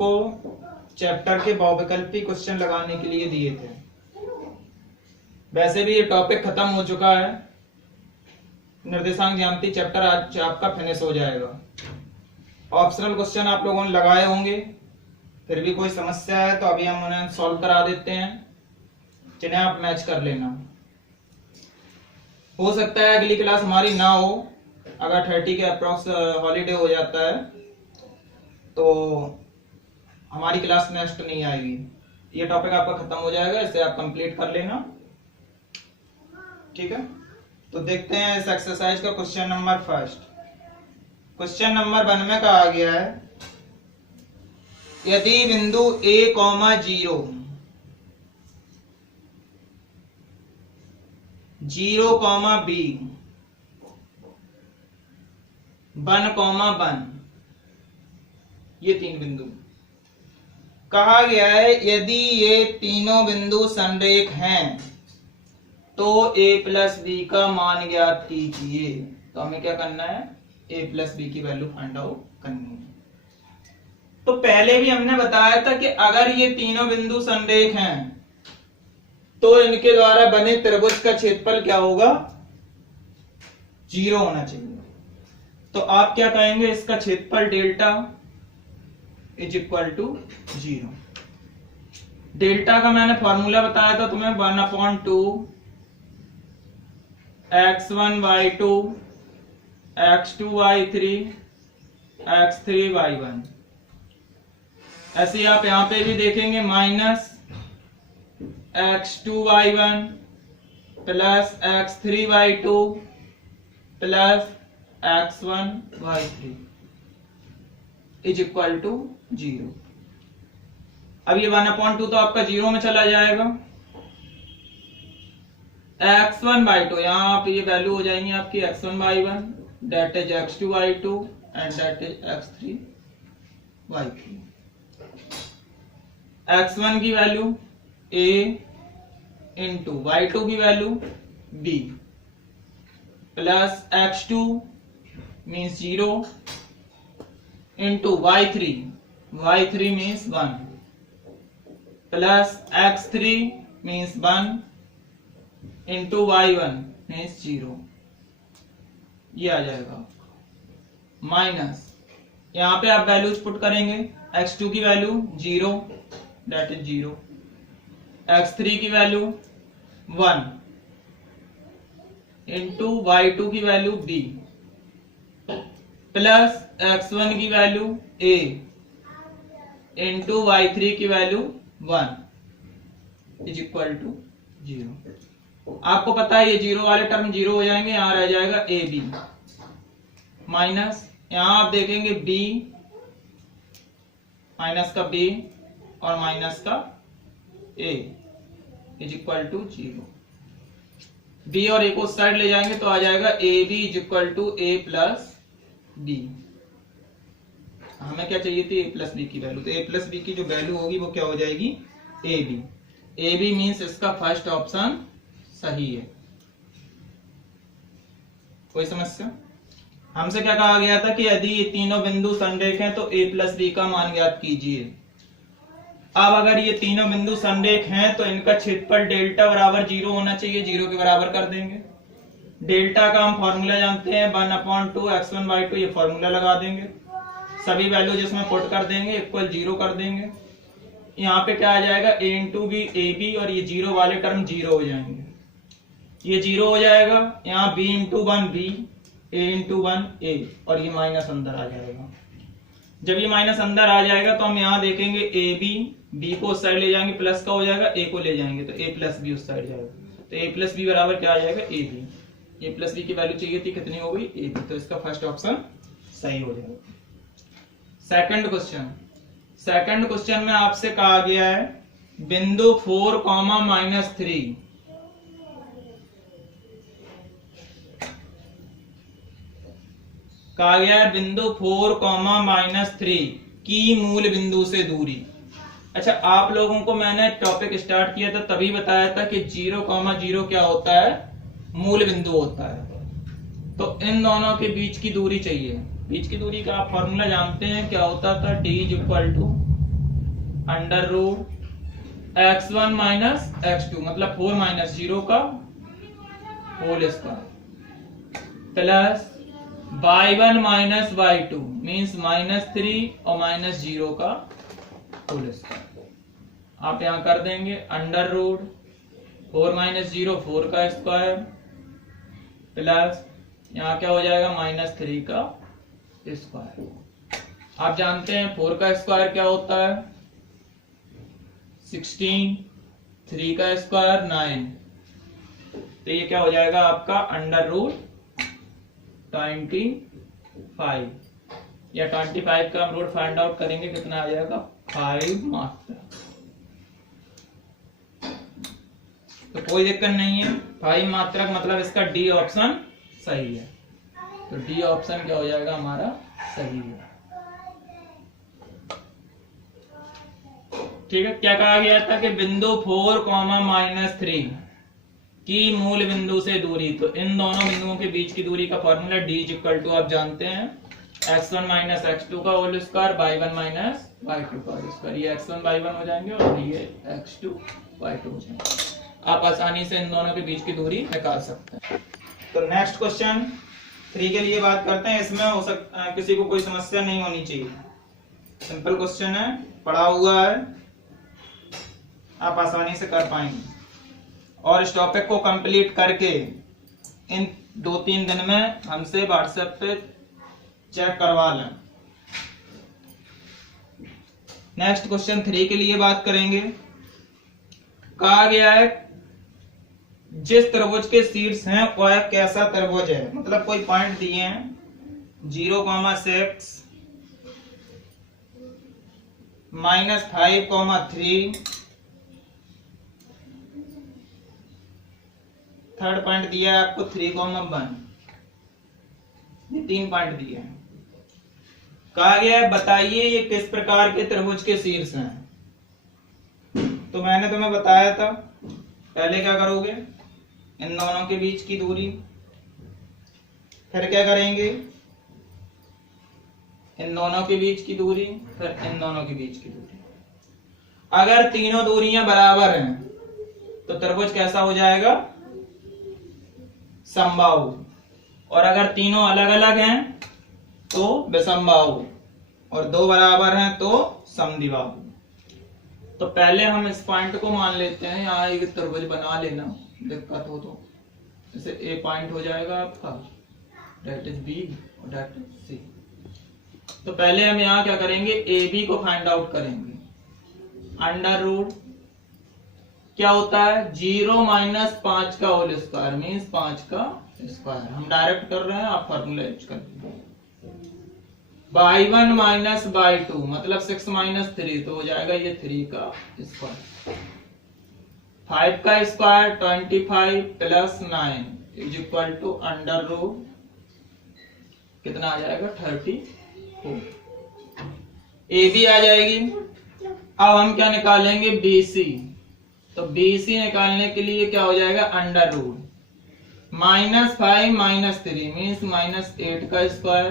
को चैप्टर के बहुविकल्पी क्वेश्चन लगाने के लिए दिए थे। वैसे भी ये टॉपिक खत्म हो चुका है, निर्देशांक ज्यामिति चैप्टर आज आपका फिनिश हो जाएगा। ऑप्शनल क्वेश्चन आप लोगों ने लगाए होंगे, फिर भी कोई समस्या है तो अभी हम उन्हें सॉल्व करा देते हैं, जिन्हें आप मैच कर लेना। हो सकता है अगली क्लास हमारी ना हो, अगर 30 के अप्रॉक्स हॉलीडे हो जाता है तो हमारी क्लास नेक्स्ट नहीं आएगी। ये टॉपिक आपका खत्म हो जाएगा, इसे आप कंप्लीट कर लेना, ठीक है। तो देखते हैं इस एक्सरसाइज का question number first. Question number 1 में कहा गया है, यदि बिंदु A, 0, 0, B, 1, 1, ये 3 बिंदु कहा गया है, यदि ये तीनों बिंदु संरेख हैं तो a प्लस बी का मान ज्ञात कीजिए। तो हमें क्या करना है, a प्लस बी की वैल्यू फाइंड आउट करनी है। तो पहले भी हमने बताया था कि अगर ये तीनों बिंदु संरेख हैं तो इनके द्वारा बने त्रिभुज का क्षेत्रफल क्या होगा, 0 होना चाहिए। तो आप क्या कहेंगे, इसका क्षेत्रफल delta is equal to 0। Delta का मैंने फॉर्मूला बताया था तुम्हें, 1/2 x1 y2 x2 y3 x3 y1। ऐसे आप यहां पे भी देखेंगे, minus x2 y1 plus x3 y2 plus x1 y3 is equal to 0। अब ये 1/2 तो आपका 0 में चला जाएगा। x1 y2 यहाँ आप ये वैल्यू हो जाएंगी आपकी x1 y1 that is x2 y2 and that is x3 y3। x1 की वैल्यू a इंटू y2 की value b plus x2 means 0 into y3 means 1 plus x3 means 1 into y1 means 0। ये आ जाएगा minus, यहां पे आप values put करेंगे, x2 की value 0 date is 0, x3 की वैल्यू 1 इंटू y2 की वैल्यू b प्लस x1 की वैल्यू a इंटू y3 की वैल्यू 1 इज इक्वल टू 0। आपको पता है ये 0 वाले टर्म 0 हो जाएंगे, यहां रह जाएगा ए बी माइनस, यहां आप देखेंगे b माइनस का b और माइनस का a is equal to 0। b और a को उस साइड ले जाएंगे तो आ जाएगा A B is equal to a plus b। हमें क्या चाहिए थी, a प्लस बी की वैल्यू, तो a प्लस बी की जो वैल्यू होगी वो क्या हो जाएगी, ए बी मीन्स इसका फर्स्ट ऑप्शन सही है। कोई समस्या? हमसे क्या कहा गया था कि यदि ये तीनों बिंदु संरेख हैं तो a प्लस बी का मान ज्ञात कीजिए। अब अगर ये तीनों बिंदु संरेख हैं तो इनका क्षेत्रफल डेल्टा बराबर 0 होना चाहिए, 0 के बराबर कर देंगे। डेल्टा का हम फॉर्मूला जानते हैं, 1/2 x1 y2, ये फॉर्मूला लगा देंगे, सभी वैल्यू जिसमें पुट कर देंगे, इक्वल 0 कर देंगे। यहाँ पे क्या आ जाएगा, a into B A B, और ये 0 वाले टर्म 0 हो जाएंगे, ये 0 हो जाएगा। यहाँ b into 1 b, a into 1 a, और ये माइनस अंदर आ जाएगा। जब ये माइनस अंदर आ जाएगा तो हम यहाँ देखेंगे ए बी, बी को उस साइड ले जाएंगे, प्लस का हो जाएगा, ए को ले जाएंगे तो a प्लस बी उस साइड जाएगा, तो a प्लस बी बराबर क्या आ जाएगा, A B. A plus B की वैल्यू चाहिए थी, कितनी हो गई, ए बी, तो इसका फर्स्ट ऑप्शन सही हो जाएगा। सेकंड क्वेश्चन में आपसे कहा गया है, बिंदु 4, -3 कहा गया है, बिंदु 4, -3 की मूल बिंदु से दूरी। अच्छा, आप लोगों को मैंने टॉपिक स्टार्ट किया था तभी बताया था कि 0, 0 क्या होता है, मूल बिंदु होता है। तो इन दोनों के बीच की दूरी चाहिए। बीच की दूरी का आप फॉर्मूला जानते हैं, क्या होता था, d is equal to under root x1 minus x2 मतलब 4 माइनस 0 का whole square plus y1 minus y2 means -3 और -0 का होल स्क्वायर। आप यहां कर देंगे अंडर रूट 4 माइनस 0 4 का स्क्वायर प्लस यहाँ क्या हो जाएगा -3 का स्क्वायर। आप जानते हैं 4 का स्क्वायर क्या होता है 16, 3 का स्क्वायर 9, तो ये क्या हो जाएगा आपका अंडर रूट 25 या 25 का हम रूट फाइंड आउट करेंगे कितना आ जाएगा 5 मात्र। तो कोई दिक्कत नहीं है 5 मात्रक मतलब इसका डी ऑप्शन सही है। तो डी ऑप्शन क्या हो जाएगा हमारा सही है। ठीक है, क्या कहा गया था कि बिंदु 4, -3 की मूल बिंदु से दूरी, तो इन दोनों बिंदुओं के बीच की दूरी का फॉर्मूला d इक्वल टू आप जानते हैं x1 माइनस x2 का whole square y1 minus y2 का होल स्क्वायर। ये x1 y1 हो जाएंगे और ये x2 y2 हो जाएंगे। आप आसानी से इन दोनों के बीच की दूरी निकाल सकते हैं। तो नेक्स्ट क्वेश्चन 3 के लिए बात करते हैं। इसमें हो किसी को कोई समस्या नहीं होनी चाहिए, सिंपल क्वेश्चन है, पढ़ा हुआ है, आप आसानी से कर पाएंगे। और इस टॉपिक को कंप्लीट करके इन 2-3 दिन में हमसे व्हाट्सएप पे चेक करवा लें। नेक्स्ट क्वेश्चन 3 के लिए बात करेंगे। कहा गया है जिस त्रिभुज के शीर्ष हैं वह कैसा त्रिभुज है, मतलब कोई पॉइंट दिए हैं 0,6 -5,3, थर्ड पॉइंट दिया है आपको 3,1, ये 3 पॉइंट दिए हैं। कहा गया है बताइए ये किस प्रकार के त्रिभुज के शीर्ष हैं। तो मैंने तुम्हें बताया था पहले क्या करोगे, इन दोनों के बीच की दूरी, फिर क्या करेंगे इन दोनों के बीच की दूरी, फिर इन दोनों के बीच की दूरी। अगर तीनों दूरियां बराबर हैं तो त्रिभुज कैसा हो जाएगा समबाहु, और अगर तीनों अलग अलग हैं तो विषमबाहु, और 2 बराबर हैं तो समद्विबाहु। तो पहले हम इस पॉइंट को मान लेते हैं, यहाँ एक त्रिभुज बना लेना, दिक्कत हो तो जैसे ए पॉइंट हो जाएगा आपका, डेट इज बी और डेट इज सी। तो पहले हम यहाँ क्या करेंगे ए बी को फाइंड आउट करेंगे। अंडर रूट क्या होता है 0 - 5 का होल स्क्वायर मीन्स 5 का स्क्वायर, हम डायरेक्ट कर रहे हैं, आप फॉर्मूला यूज कर लीजिए। y1 माइनस y2 मतलब 6 - 3 तो हो जाएगा ये 3 का स्क्वायर। 5 का square 25 plus 9 is equal to under root कितना आ जाएगा 34। ए बी आ जाएगी। अब हम क्या निकालेंगे BC, तो BC निकालने के लिए क्या हो जाएगा अंडर रूट -5 - 3 मीन्स -8 का स्क्वायर,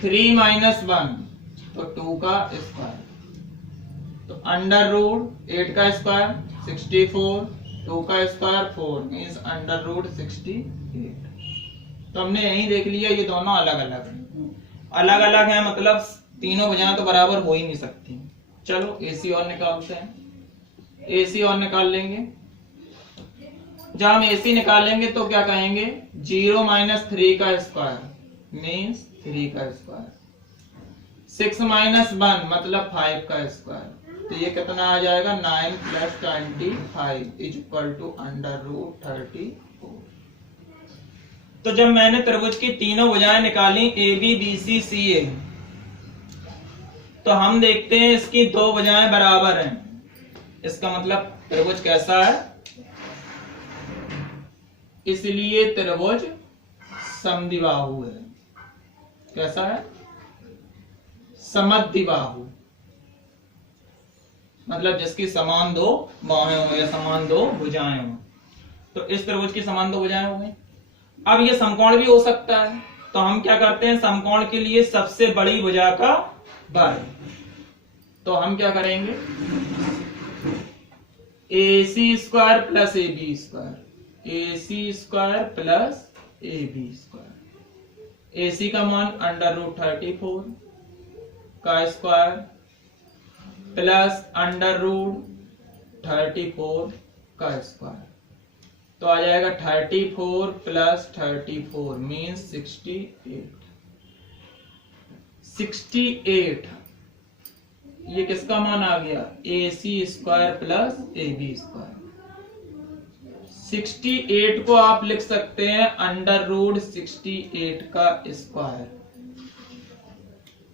3 - 1 तो 2 का स्क्वायर, तो अंडर रूट 8 का स्क्वायर 64, 2 का स्क्वायर 4 मीन्स अंडर रूट 68। तो हमने यही देख लिया ये दोनों अलग अलग हैं, अलग अलग हैं मतलब तीनों भुजाएं तो बराबर हो ही नहीं सकती। चलो AC और निकालते हैं, AC और निकाल लेंगे। जब हम AC निकालेंगे तो क्या कहेंगे 0 - 3 का स्क्वायर मीन्स 3 का स्क्वायर, 6 - 1 मतलब 5 का स्क्वायर, तो ये कितना आ जाएगा 9 + 25 is equal to under root 34। तो जब मैंने त्रिभुज की तीनों भुजाएं निकाली AB BC CA, तो हम देखते हैं इसकी 2 भुजाएं बराबर हैं, इसका मतलब त्रिभुज कैसा है, इसलिए त्रिभुज समद्विबाहु है। कैसा है समद्विबाहु, मतलब जिसकी समान 2 बाहें हो या समान 2 भुजाएं हो। तो इस त्रिभुज की समान 2 भुजाएं हो गई। अब ये समकोण भी हो सकता है, तो हम क्या करते हैं समकोण के लिए सबसे बड़ी भुजा का वर्ग, तो हम क्या करेंगे, AC square plus AB square, AC square plus AB square, AC का मान √34 का स्क्वायर प्लस √34 का स्क्वायर, तो आ जाएगा 34 प्लस 34 मीन्स 68। ये किसका मान आ गया, AC square plus AB square. 68 को आप लिख सकते हैं √68 का स्क्वायर,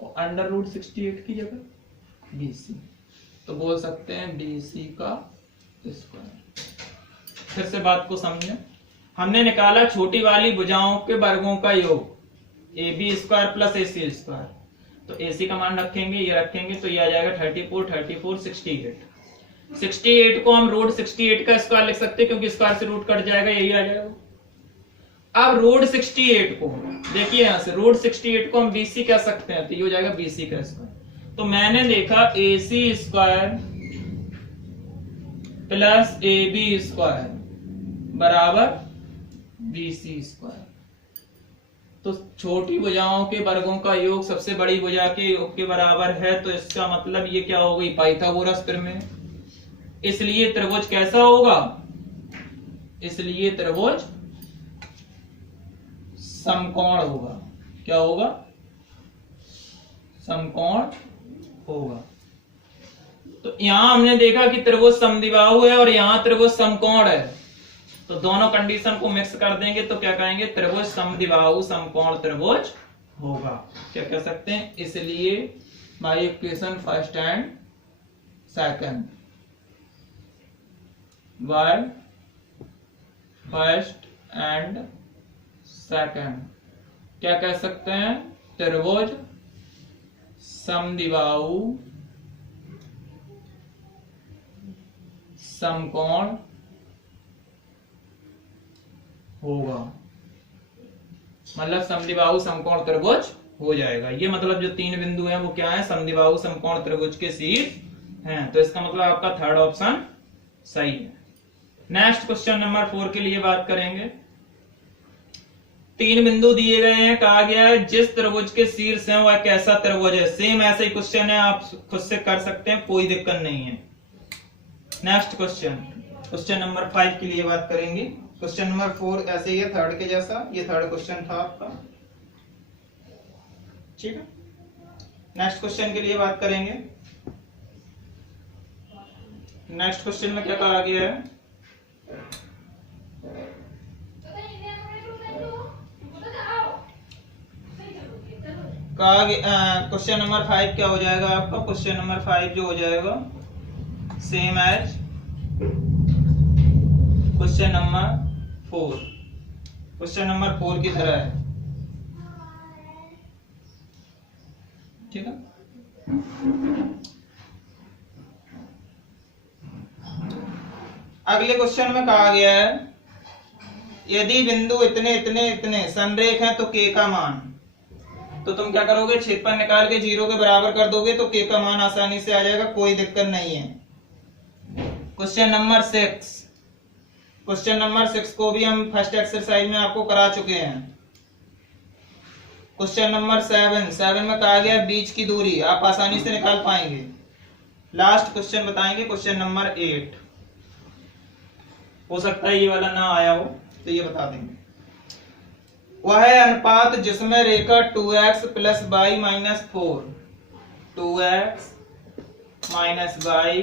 √68 की जगह BC, तो बोल सकते हैं BC का स्क्वायर। फिर से बात को समझें, हमने निकाला छोटी वाली भुजाओं के वर्गों का योग AB square plus AC square, तो AC का मान रखेंगे, ये रखेंगे, तो ये आ जाएगा 34 34 68। 68 को हम √68 का स्क्वायर लिख सकते हैं क्योंकि स्क्वायर से रूट कट जाएगा, यही आ जाएगा। अब √68 को देखिए, यहां से √68 को हम BC कह सकते हैं, तो ये हो जाएगा BC का स्क्वायर। तो मैंने देखा AC square plus AB square बराबर BC स्क्वायर। तो छोटी भुजाओं के वर्गों का योग सबसे बड़ी भुजा के योग के बराबर है, तो इसका मतलब ये क्या हो गई, पाइथागोरस प्रमेय। इसलिए त्रिभुज कैसा होगा, इसलिए त्रिभुज समकोण होगा। क्या होगा, समकोण होगा। तो यहां हमने देखा कि त्रिभुज समद्विबाहु है और यहां त्रिभुज समकोण है, तो दोनों कंडीशन को मिक्स कर देंगे तो क्या कहेंगे, त्रिभुज समद्विबाहु समकोण त्रिभुज होगा। क्या कह सकते हैं, इसलिए by equation first and second, by first and second क्या कह सकते हैं, त्रिभुज समद्विबाहु समकोण होगा, मतलब समद्विबाहु समकोण त्रिभुज हो जाएगा। ये मतलब जो तीन बिंदु हैं वो क्या है, समद्विबाहु समकोण त्रिभुज के शीर्ष हैं, तो इसका मतलब आपका थर्ड ऑप्शन सही है। नेक्स्ट क्वेश्चन नंबर 4 के लिए बात करेंगे। तीन बिंदु दिए गए हैं, कहा गया है जिस त्रिभुज के शीर्ष है वह कैसा त्रिभुज है। सेम ऐसा ही क्वेश्चन है, आप खुद से कर सकते हैं, कोई दिक्कत नहीं है। नेक्स्ट क्वेश्चन, क्वेश्चन नंबर 5 के लिए बात करेंगे। क्वेश्चन नंबर 4 ऐसे ही है थर्ड के जैसा, ये थर्ड क्वेश्चन था आपका, ठीक है। नेक्स्ट क्वेश्चन के लिए बात करेंगे। नेक्स्ट क्वेश्चन में क्या कहा गया है, क्वेश्चन नंबर 5 क्या हो जाएगा आपका, क्वेश्चन नंबर 5 जो हो जाएगा same as question number 4, question number 4 की तरह है, ठीक है। अगले क्वेश्चन में कहा गया है यदि बिंदु इतने इतने इतने संरेख हैं तो k का मान, तो तुम क्या करोगे, क्षेत्रफल निकाल के 0 के बराबर कर दोगे तो k का मान आसानी से आ जाएगा, कोई दिक्कत नहीं है। क्वेश्चन नंबर 6, क्वेश्चन नंबर 6 को भी हम फर्स्ट एक्सरसाइज में आपको करा चुके हैं। क्वेश्चन नंबर 7 में कहा गया बीच की दूरी, आप आसानी से निकाल पाएंगे। लास्ट क्वेश्चन बताएंगे क्वेश्चन नंबर 8, हो सकता है ये वाला ना आया हो तो ये बता देंगे। वह है अनुपात जिसमें रेखा 2x plus y minus 4, 2x minus y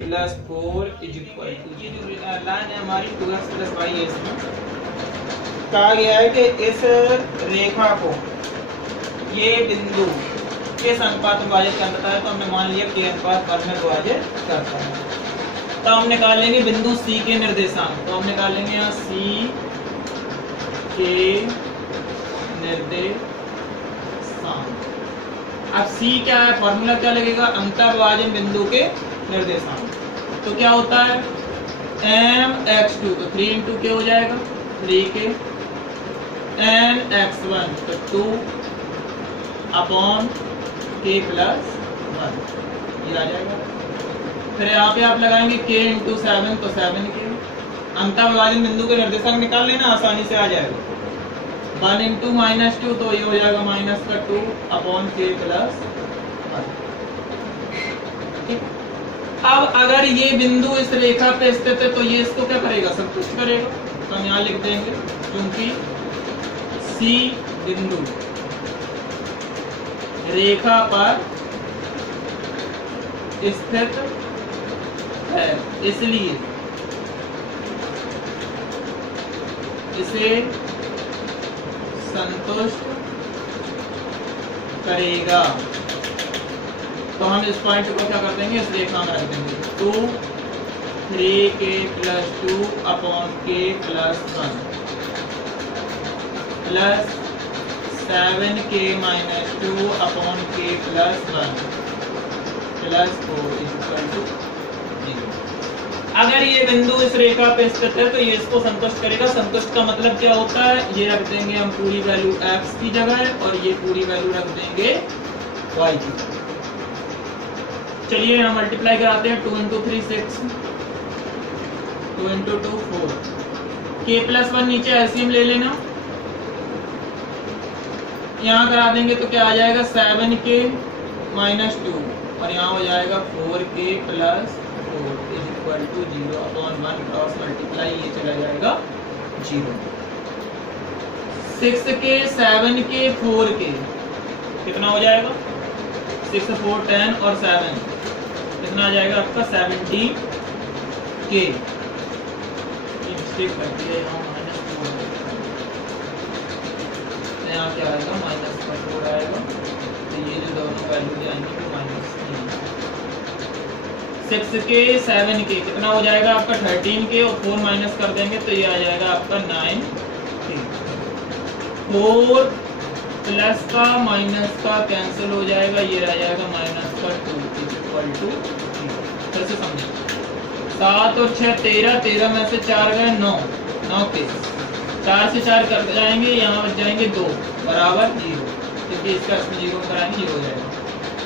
plus 4 is equal to, ये जो लाइन है हमारी 2x प्लस y है, इसमें कहा गया है कि इस रेखा को ये बिंदु किस अनुपात में विभाजित करता है, तो हमने मान लिया कि अनुपात पर में विभाजित करता है। तो हम निकालेंगे बिंदु C के निर्देशांक, तो हम निकालेंगे यहाँ C के निर्देशांक। अब C क्या है, फॉर्मूला क्या लगेगा, अंतर्विभाजन बिंदु के निर्देशांक। तो क्या होता है mx2, तो 3 इंटू के हो जाएगा 3 के, mx1 तो 2 अपॉन k प्लस 1, ये आ जाएगा। फिर यहाँ पे आप लगाएंगे k इंटू 7 तो 7k। अंतःविभाजन बिंदु के निर्देशांक निकाल लेना, आसानी से आ जाएगा। 1 इंटू -2 तो ये हो जाएगा -2 अपॉन k प्लस 1। अब अगर ये बिंदु इस रेखा पे स्थित है तो ये इसको क्या करेगा, संतुष्ट करेगा। तो हम यहाँ लिख देंगे क्योंकि C बिंदु रेखा पर स्थित है, इसलिए इसे संतुष्ट करेगा। तो हम इस पॉइंट को क्या कर देंगे, इस रेखा में रख देंगे 2 3k plus 2 upon k plus 1 plus 7k minus 2 upon k plus 1 plus 4 equal to 0। अगर ये बिंदु इस रेखा पे स्थित है तो ये इसको संतुष्ट करेगा। संतुष्ट का मतलब क्या होता है, ये रख देंगे हम पूरी वैल्यू x की जगह और ये पूरी वैल्यू रख देंगे y की। चलिए यहाँ मल्टीप्लाई कराते हैं। 2 इंटू 3 6, 2 इंटू 2 4, k प्लस 1 नीचे एलसीएम ले लेना, यहाँ करा देंगे तो क्या आ जाएगा 7k माइनस 2 और यहाँ हो जाएगा 4k plus 4 is equal to 0 upon 1 cross multiply, ये चला जाएगा 0। 6k 7k 4k कितना हो जाएगा, 6 4 10 और 7 कितना आ जाएगा आपका 70k। मिस्टेक कर दिया यहाँ, यहाँ क्या आएगा -4 आएगा। तो ये जो दोनों वैल्यू जाएंगे तो -6k 7k कितना हो जाएगा आपका 13k और 4 माइनस कर देंगे तो ये आ जाएगा आपका 9k। 4 प्लस का माइनस का कैंसिल हो जाएगा, ये रह जाएगा -2 इक्वल टू। फिर से समझिए, 7 और 6 13, 13 में से 4 गए 9, 9k 4 से 4 कर जाएंगे, यहाँ बच जाएंगे 2 बराबर 0, क्योंकि इसका इसमें 0 कराएंगे, ये हो जाएगा।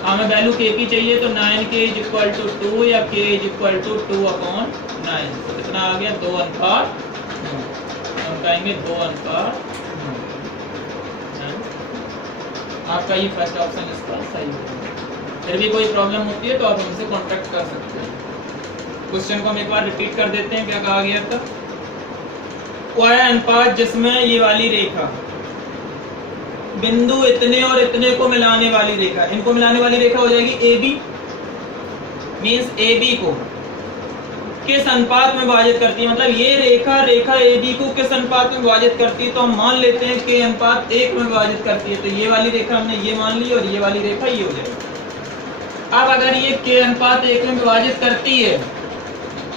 हमें वैल्यू k की चाहिए तो 9k इज इक्वल टू 2 या k is equal to 2 upon 9। तो कितना आ गया 2 अनुपात 9। हम कहेंगे 2 अनुपात 9। आपका ये फर्स्ट ऑप्शन इसका सही है। फिर भी कोई प्रॉब्लम होती है तो आप हमसे कांटेक्ट कर सकते हैं। क्वेश्चन को हम एक बार रिपीट कर देते हैं, क्या कहा गया था। वह अनुपात जिसमें ये वाली रेखा बिंदु इतने और इतने को मिलाने वाली रेखा, इनको मिलाने वाली रेखा हो जाएगी AB, मींस AB को किस अनुपात में विभाजित करती है, मतलब ये रेखा रेखा AB को किस अनुपात में विभाजित करती है। तो हम मान लेते हैं k अनुपात 1 में विभाजित करती है। तो ये वाली रेखा हमने ये मान ली और ये वाली रेखा ये हो जाएगी। अब अगर ये k अनुपात 1 में विभाजित करती है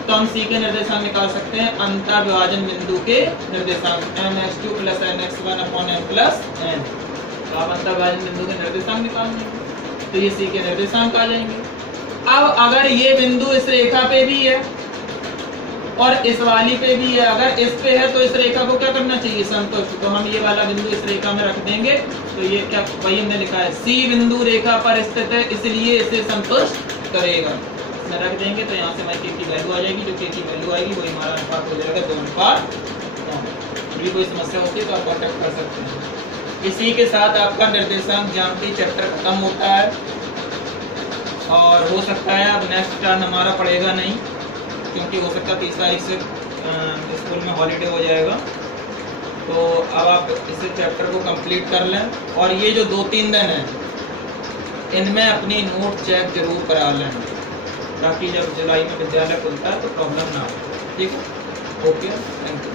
तो हम C के निर्देशांक निकाल सकते हैं। अंतःविभाजन बिंदु के निर्देशांक mx2 plus nx1 upon m plus n। तो आप अंतःविभाजन बिंदु के निर्देशांक निकाल लेंगे तो ये C के निर्देशांक आ जाएंगे। अब अगर ये बिंदु इस रेखा पे भी है और इस वाली पे भी है, अगर इस पे है तो इस रेखा को क्या करना चाहिए, संतुष्ट। तो हम ये वाला बिंदु इस रेखा में रख देंगे तो ये क्या, वही हमने लिखा है C बिंदु रेखा पर स्थित है इसलिए इसे संतुष्ट करेगा, में रख देंगे। तो यहाँ से हमारी k की वैल्यू आ जाएगी, जो k की वैल्यू आएगी वही हमारा अनुपात हो जाएगा 2 अनुपात 9। भी कोई समस्या होती है तो आप कांटेक्ट कर सकते हैं। इसी के साथ आपका निर्देशांक ज्यामिति चैप्टर खत्म होता है और हो सकता है अब नेक्स्ट टर्न हमारा पड़ेगा नहीं, क्योंकि हो सकता है 30 तारीख से स्कूल में हॉलीडे हो जाएगा। तो अब आप इस चैप्टर को कंप्लीट कर लें और ये जो 2-3 दिन है इनमें अपनी नोट चेक जरूर करा लें, ताकि जब जुलाई में विद्यालय खुलता है तो प्रॉब्लम ना हो। ठीक है, ओके, थैंक यू।